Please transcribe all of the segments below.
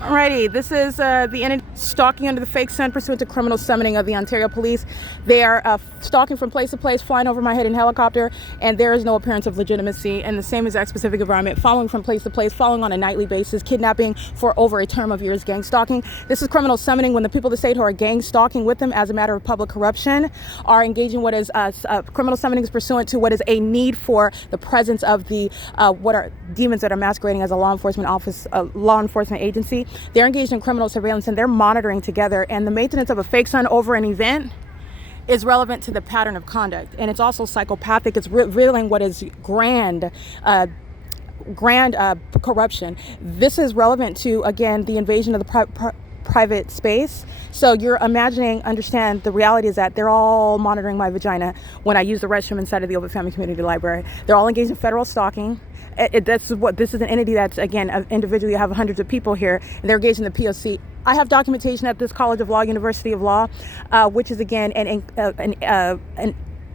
Alrighty, this is the entity stalking under the fake sun pursuant to criminal summoning of the Ontario Police. They are stalking from place to place, flying over my head in helicopter, and there is no appearance of legitimacy. And the same exact specific environment, following from place to place, following on a nightly basis, kidnapping for over a term of years, gang stalking. This is criminal summoning when the people of the state who are gang stalking with them as a matter of public corruption are engaging what is criminal summoning is pursuant to what is a need for the presence of the what are demons that are masquerading as a law enforcement agency. They're engaged in criminal surveillance and they're monitoring together, and the maintenance of a fake sun over an event is relevant to the pattern of conduct, and it's also psychopathic. It's revealing what is grand corruption. This is relevant to, again, the invasion of the private space. So you're imagining, understand, the reality is that they're all monitoring my vagina when I use the restroom inside of the Ovid Family Community Library. They're all engaged in federal stalking. This is an entity that's, again, individually, you have hundreds of people here, and they're engaged in the P.O.C. I have documentation at this College of Law, University of Law, which is, again, an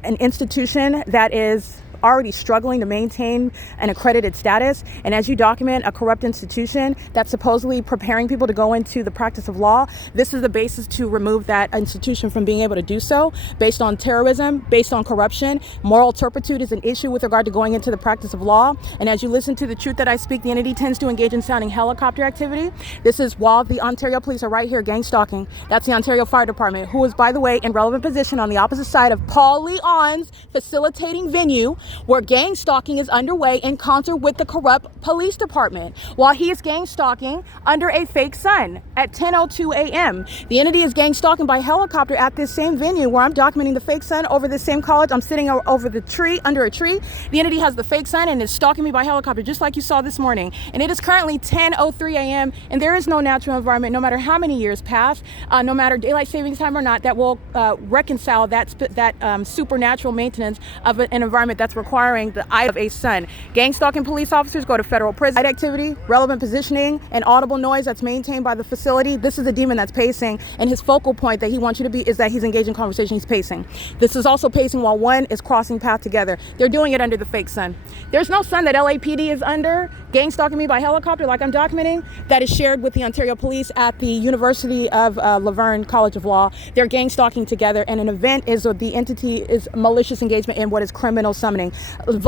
institution that is already struggling to maintain an accredited status. And as you document a corrupt institution that's supposedly preparing people to go into the practice of law, this is the basis to remove that institution from being able to do so, based on terrorism, based on corruption. Moral turpitude is an issue with regard to going into the practice of law. And as you listen to the truth that I speak, the entity tends to engage in sounding helicopter activity. This is while the Ontario Police are right here gang stalking. That's the Ontario Fire Department, who is, by the way, in relevant position on the opposite side of Paul Leon's facilitating venue, where gang stalking is underway in concert with the corrupt police department, while he is gang stalking under a fake sun at 10:02 a.m. The entity is gang stalking by helicopter at this same venue where I'm documenting the fake sun over this same college. I'm sitting over the tree, under a tree. The entity has the fake sun and is stalking me by helicopter, just like you saw this morning. And it is currently 10:03 a.m. and there is no natural environment, no matter how many years pass, no matter daylight savings time or not, that will reconcile that supernatural maintenance of an environment that's requiring the eye of a sun. Gang stalking police officers go to federal prison. Activity, relevant positioning, and audible noise that's maintained by the facility. This is a demon that's pacing, and his focal point that he wants you to be is that he's engaged in conversation. He's pacing. This is also pacing while one is crossing path together. They're doing it under the fake sun. There's no sun that LAPD is under, gang stalking me by helicopter like I'm documenting, that is shared with the Ontario Police at the University of VERNE College of Law. They're gang stalking together, and an event is, or the entity is, malicious engagement in what is criminal summoning.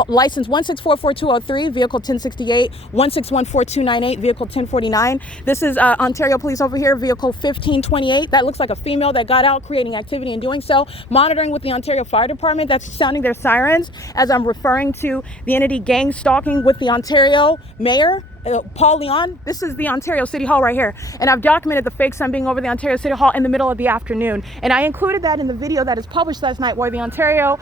License 1644203, vehicle 1068, 1614298, vehicle 1049. This is Ontario Police over here, vehicle 1528. That looks like a female that got out creating activity and doing so. Monitoring with the Ontario Fire Department, that's sounding their sirens as I'm referring to the entity gang stalking with the Ontario Mayor, Paul Leon. This is the Ontario City Hall right here, and I've documented the fake sun being over the Ontario City Hall in the middle of the afternoon, and I included that in the video that is published last night, where the Ontario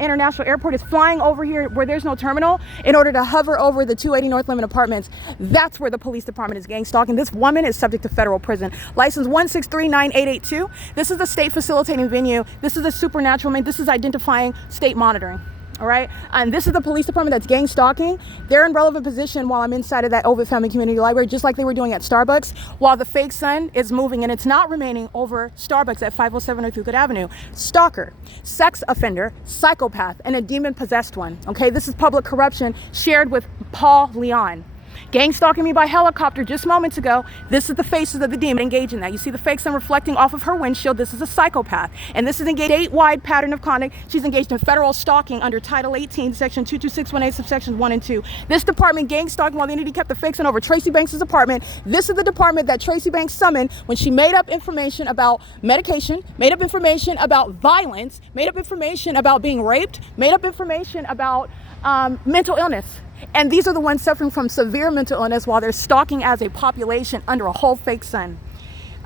International Airport is flying over here where there's no terminal in order to hover over the 280 North Limit Apartments. That's where the police department is gang stalking. This woman is subject to federal prison. License 1639882. This is the state facilitating venue. This is the supernatural man. This is identifying state monitoring. All right, and this is the police department that's gang stalking. They're in relevant position while I'm inside of that Ovid Family Community Library, just like they were doing at Starbucks, while the fake sun is moving, and it's not remaining over Starbucks at 507 North Euclid Avenue. Stalker, sex offender, psychopath, and a demon-possessed one. Okay, this is public corruption shared with Paul Leon. Gang stalking me by helicopter just moments ago. This is the faces of the demon engaged in that. You see the fake sun reflecting off of her windshield. This is a psychopath. And this is engaged in a statewide pattern of conduct. She's engaged in federal stalking under Title 18, Section 22618, subsections 1 and 2. This department gang stalking while the entity kept the fake sun over Tracy Banks' apartment. This is the department that Tracy Banks summoned when she made up information about medication, made up information about violence, made up information about being raped, made up information about mental illness. And these are the ones suffering from severe mental illness while they're stalking as a population under a whole fake sun.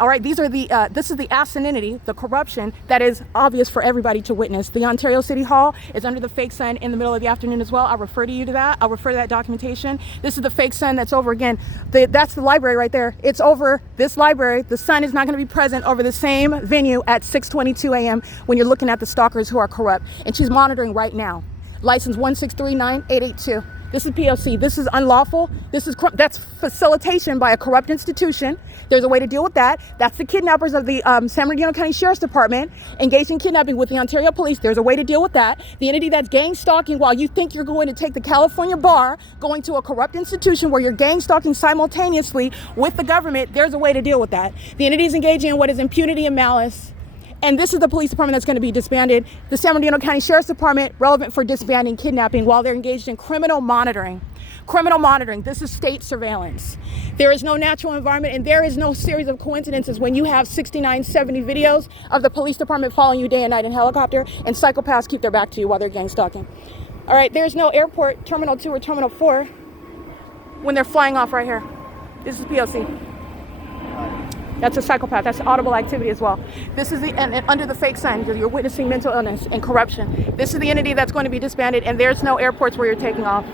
All right, these are this is the asininity, the corruption that is obvious for everybody to witness. The Ontario City Hall is under the fake sun in the middle of the afternoon as well. I'll refer to you to that. I'll refer to that documentation. This is the fake sun that's over, again, that's the library right there. It's over this library. The sun is not going to be present over the same venue at 6:22 a.m. when you're looking at the stalkers who are corrupt. And she's monitoring right now. License 1639882. This is POC. This is unlawful. That's facilitation by a corrupt institution. There's a way to deal with that. That's the kidnappers of the San Bernardino County Sheriff's Department engaged in kidnapping with the Ontario Police. There's a way to deal with that. The entity that's gang stalking while you think you're going to take the California bar, going to a corrupt institution where you're gang stalking simultaneously with the government, there's a way to deal with that. The entity is engaging in what is impunity and malice. And this is the police department that's going to be disbanded. The San Bernardino County Sheriff's Department, relevant for disbanding kidnapping while they're engaged in criminal monitoring. Criminal monitoring, this is state surveillance. There is no natural environment and there is no series of coincidences when you have 69, 70 videos of the police department following you day and night in helicopter and psychopaths keep their back to you while they're gang stalking. All right, there's no airport, Terminal 2 or Terminal 4 when they're flying off right here. This is POC. That's a psychopath. That's audible activity as well. This is and under the fake sign because you're witnessing mental illness and corruption. This is the entity that's going to be disbanded, and there's no airports where you're taking off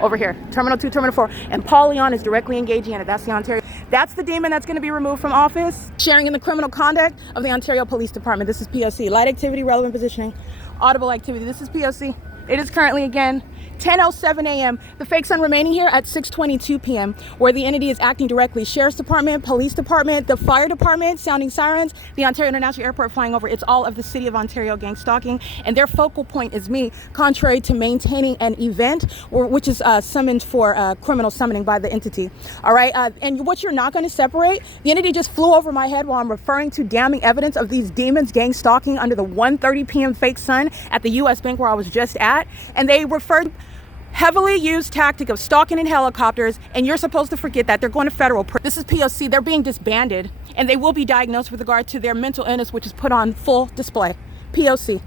over here. Terminal 2, Terminal 4. And Paul Leon is directly engaging in it. That's the Ontario. That's the demon that's going to be removed from office, sharing in the criminal conduct of the Ontario Police Department. This is POC. Light activity, relevant positioning, audible activity. This is POC. It is currently, again, 10:07 a.m. The fake sun remaining here at 6:22 p.m. where the entity is acting directly. Sheriff's Department, Police Department, the Fire Department, sounding sirens, the Ontario International Airport flying over. It's all of the City of Ontario gang stalking. And their focal point is me, contrary to maintaining an event, which is summoned for criminal summoning by the entity. All right. And what you're not going to separate, the entity just flew over my head while I'm referring to damning evidence of these demons gang stalking under the 1:30 p.m. fake sun at the U.S. Bank where I was just at. And they referred heavily used tactic of stalking in helicopters, and you're supposed to forget that. They're going to federal prison. This is POC. They're being disbanded, and they will be diagnosed with regard to their mental illness, which is put on full display. POC.